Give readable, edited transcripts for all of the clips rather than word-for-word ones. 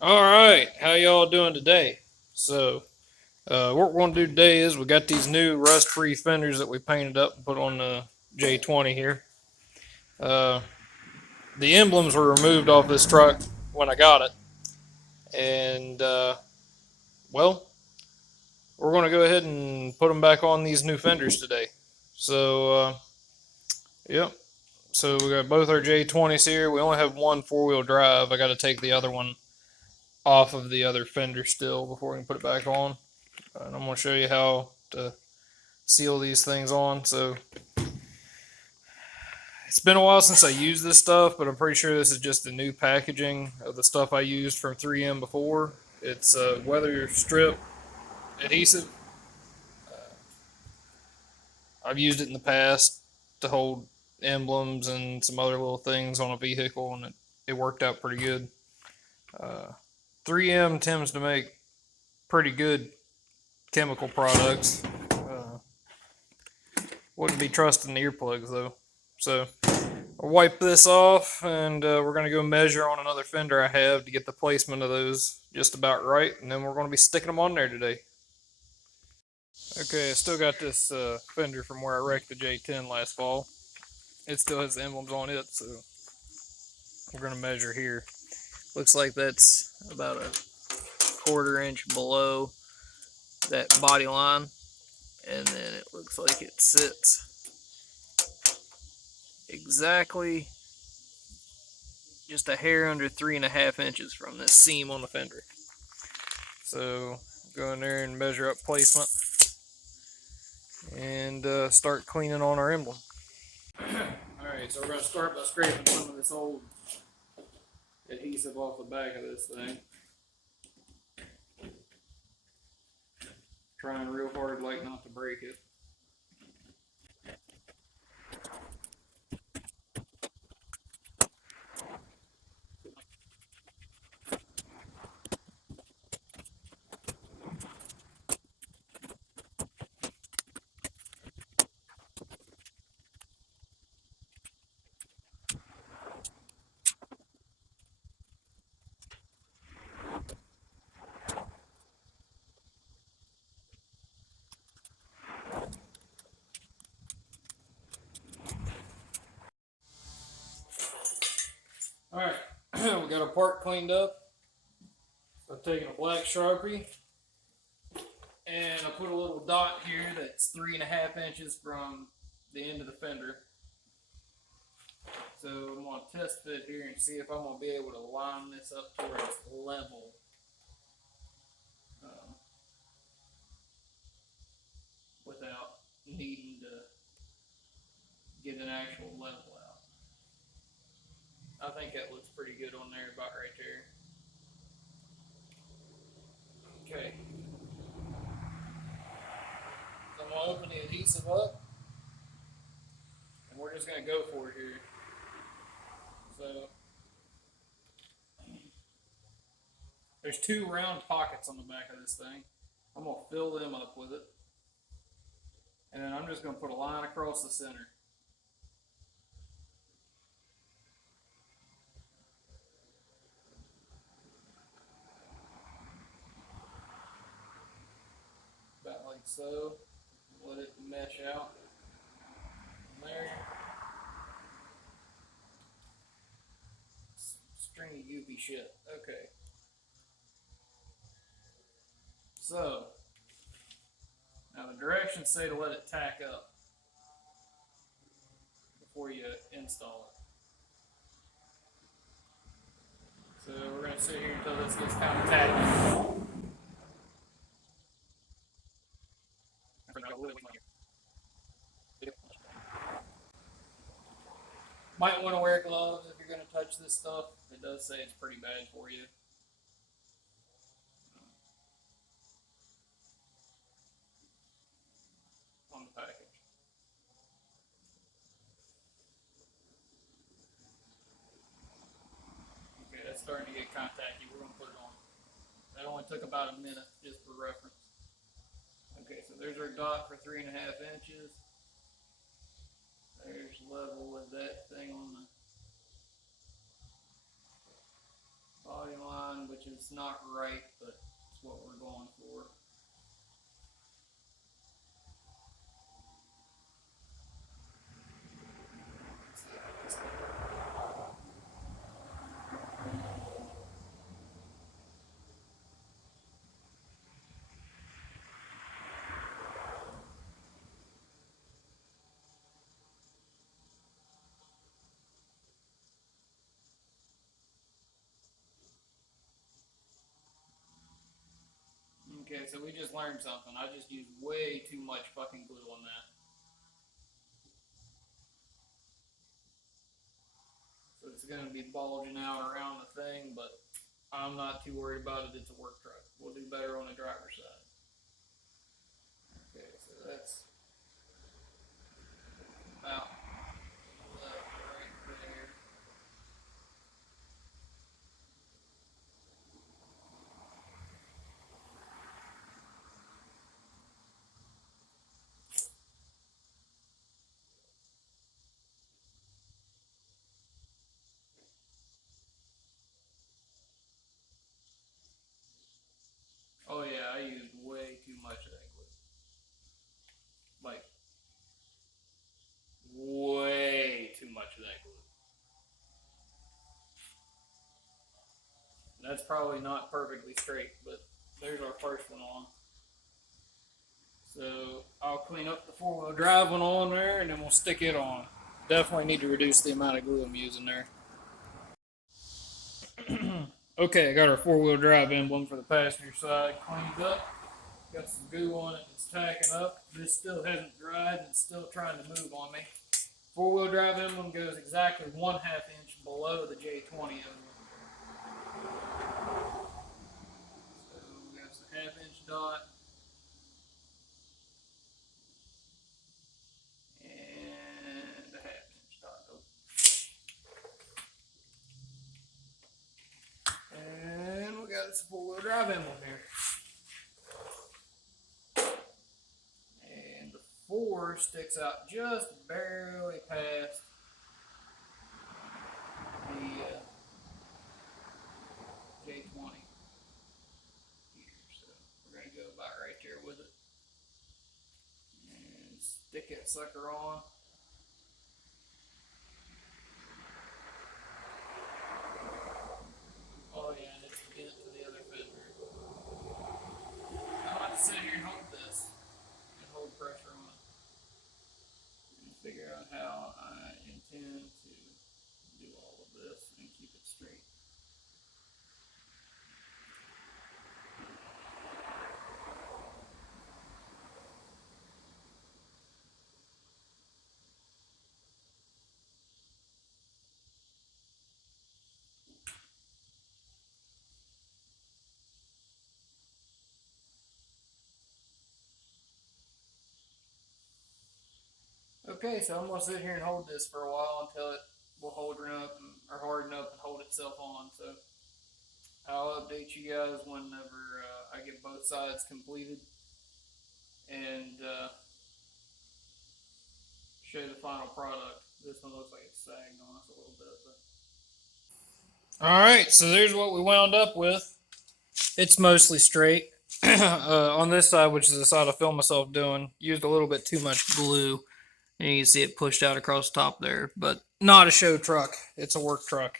All right, how y'all doing today? What we're going to do today is we got these new rust-free fenders that we painted up and put on the J20 here. Uh, the emblems were removed off this truck when I got it, and well, we're going to go ahead and put them back on these new fenders today. So, yep. So we got both our J20s here. We only have one four-wheel drive. I got to take the other one off of the other fender still before we can put it back on. And I'm going to show you how to seal these things on. So it's been a while since I used this stuff, but I'm pretty sure this is just the new packaging of the stuff I used from 3M before. It's weather strip adhesive. I've used it in the past to hold emblems and some other little things on a vehicle, and it worked out pretty good. Uh, 3M tends to make pretty good chemical products. Wouldn't be trusting the earplugs though. So I'll wipe this off, and we're going to go measure on another fender I have to get the placement of those just about right, and then we're going to be sticking them on there today. Okay, I still got this fender from where I wrecked the J10 last fall. It still has the emblems on it, so we're going to measure here. Looks like that's about a quarter inch below that body line, and then it looks like it sits exactly just a hair under 3.5 inches from this seam on the fender. So go in there and measure up placement and start cleaning on our emblem. Alright, so we're going to start by scraping some of this old adhesive off the back of this thing. Trying real hard like not to break it. Alright, we got our part cleaned up. I've taken a black Sharpie and I put a little dot here that's 3.5 inches from the end of the fender. So I'm going to test fit here and see if I'm going to be able to line this up to where it's level. Without needing to get an actual level out. I think that looks pretty good on there, about right there. Okay. So I'm going to open the adhesive up, and we're just going to go for it here. So there's two round pockets on the back of this thing. I'm going to fill them up with it, and then I'm just going to put a line across the center. About like so. Let it mesh out from there. Stringy goopy shit. Okay. So now the directions say to let it tack up before you install it. So we're going to sit here until this gets kind of tacky. Might want to wear gloves if you're going to touch this stuff. It does say it's pretty bad for you. On the package. Okay, that's starting to get kind of tacky. We're going to put it on. That only took about a minute just for reference. Okay, so there's our dot for 3.5 inches. There's level with that thing on the body line, which is it's not right, but it's what we're going for. Okay, so we just learned something. I just used way too much fucking glue on that. So it's going to be bulging out around the thing, but I'm not too worried about it. It's a work truck. We'll do better on the driver's side. Okay, so that's about right there. Oh yeah, I used way too much of that glue. Like, way too much of that glue. That's probably not perfectly straight, but there's our first one on. So I'll clean up the four-wheel drive one on there, and then we'll stick it on. Definitely need to reduce the amount of glue I'm using there. Okay, I got our four-wheel drive emblem for the passenger side cleaned up. Got some goo on it that's tacking up. This still hasn't dried and it's still trying to move on me. Four-wheel drive emblem goes exactly 1/2 inch below the J20 emblem. So we got some 1/2 inch dot. And a 1/2 inch dot. And we got some four-wheel drive emblem here. And the 4 sticks out just barely past the J20 here. So we're going to go about right there with it. And stick that sucker on. Oh yeah, and it's bent to the other fender. I'll have to sit here and hold this and hold pressure on it and figure out how I intend to do all of this and keep it straight. Okay, so I'm gonna sit here and hold this for a while until it will harden up or harden up and hold itself on. So I'll update you guys whenever I get both sides completed and show you the final product. This one looks like it's sagging on us a little bit. All right, so there's what we wound up with. It's mostly straight. On this side, which is the side I filmed myself doing, used a little bit too much glue. And you can see it pushed out across the top there, but not a show truck. It's a work truck.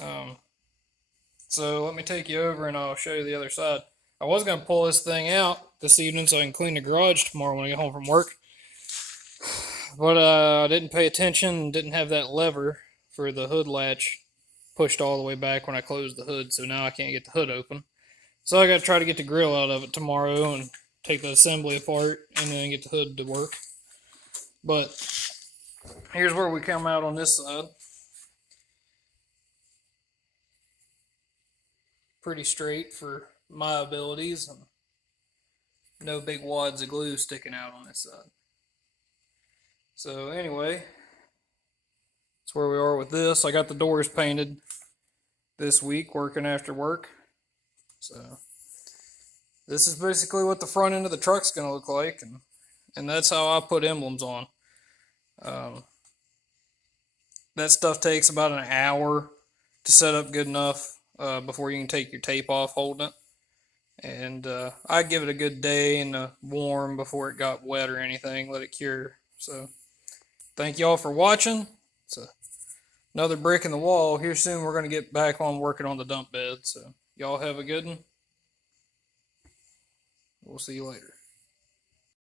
Um, so let me take you over and I'll show you the other side. I was going to pull this thing out this evening so I can clean the garage tomorrow when I get home from work. But I didn't pay attention and didn't have that lever for the hood latch pushed all the way back when I closed the hood, so now I can't get the hood open. So I got to try to get the grill out of it tomorrow and take the assembly apart and then get the hood to work. But here's where we come out on this side. Pretty straight for my abilities, and no big wads of glue sticking out on this side. So anyway, that's where we are with this. I got the doors painted this week working after work. So this is basically what the front end of the truck's going to look like, and that's how I put emblems on. That stuff takes about an hour to set up good enough. before you can take your tape off holding it. And I'd give it a good day in the warm before it got wet or anything. Let it cure. So thank y'all for watching. It's another brick in the wall. Here soon we're going to get back on working on the dump bed. So y'all have a good one. We'll see you later.